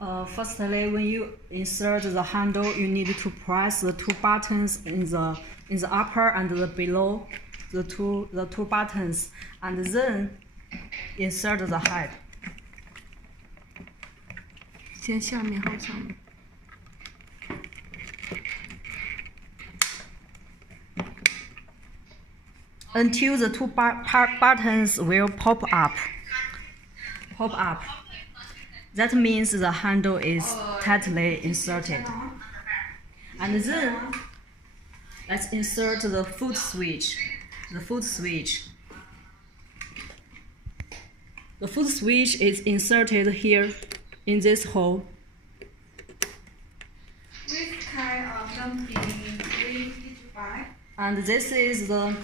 Firstly, when you insert the handle, you need to press the two buttons in the upper and the below, the two buttons, and then insert the head. 先下面后上面。Until the two buttons will pop up. That means the handle is tightly inserted. And then let's insert the foot switch. The foot switch is inserted here in this hole. Which kind of something 355? And this is the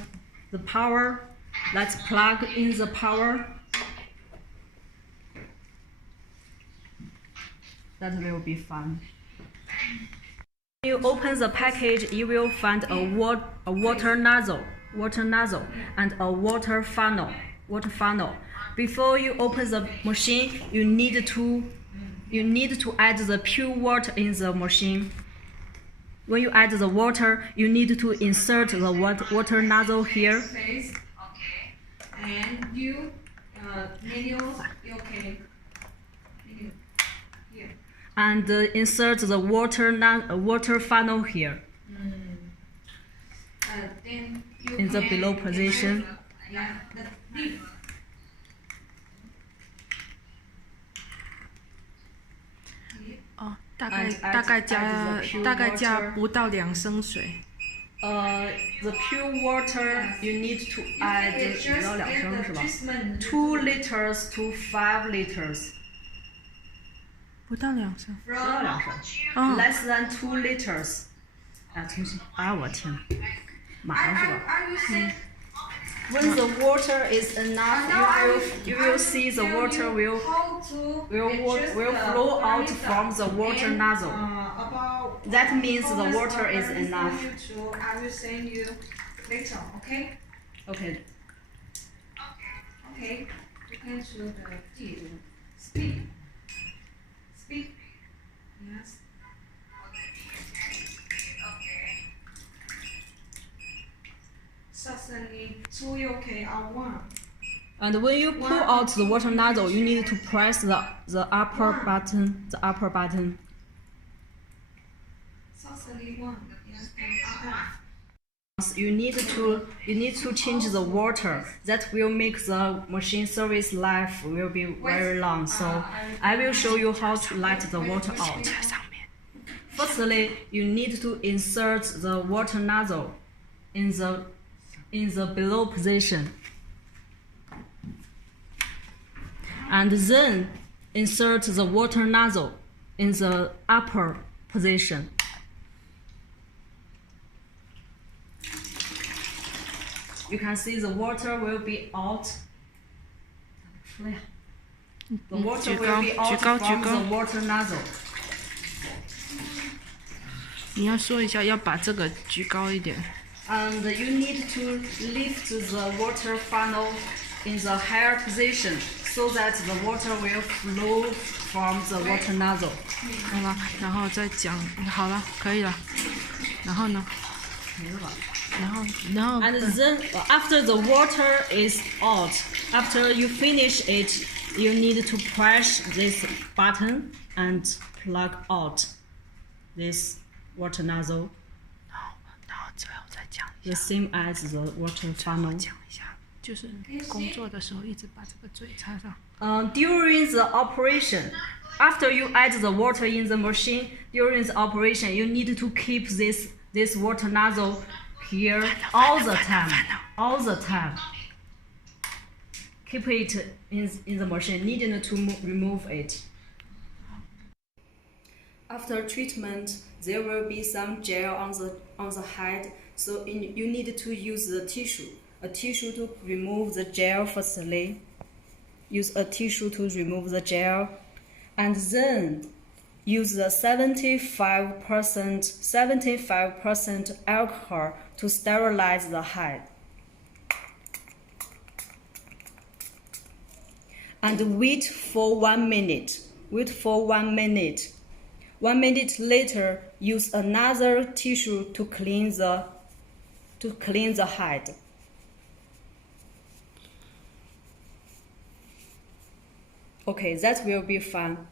power. Let's plug in the power. That will be fun. When you open the package, you will find a water nozzle, and a water funnel. Before you open the machine, you need to add the pure water in the machine. When you add the water, you need to insert the water nozzle here. Okay. And you manual, okay. Here. And insert the water funnel here. Then you in the below position. Yeah, the leaf. 哦，大概加不到2升水。The pure water you need to add 不到2升是吧？2 liters to 5 liters. 不到2升。不到2升。Less than 2 liters. 哎，重新。啊，我天，马上是吧？When the water is enough, you will see the water will flow out from the water nozzle. That means the water is enough. I will send you later, okay? Okay. Okay. You can show the key. Speak. Yes. Suddenly, 2 okay or 1. And when you pull out the water nozzle, you need to press the upper button. The upper button. Suddenly 1. Yes. You need to change the water. That will make the machine service life will be very long. So I will show you how to let the water out. Firstly, you need to insert the water nozzle in the below position, and then insert the water nozzle in the upper position. You can see the water will be out. The water will be out from the water nozzle. 你要说一下，要把这个举高一点。And you need to lift the water funnel in the higher position so that the water will flow from the water nozzle. 好了，然后再讲，好了，可以了。然后呢？没了吧？然后。And then after the water is out, after you finish it, you need to press this button and plug out this water nozzle. 然后最后再讲一 The 下。 same as the water funnel. 讲一下，就是工作的时候一直把这个嘴插上。During the operation, after you add the water in the machine, during the operation, you need to keep this water nozzle here all the time. Keep it in the machine, needing to remove it. After treatment, there will be some gel on the head, so you need to use a tissue to remove the gel firstly. Use a tissue to remove the gel, and then use the 75% alcohol to sterilize the head. And wait for 1 minute. Wait for 1 minute. 1 minute later, use another tissue to clean the head. Okay, that will be fun.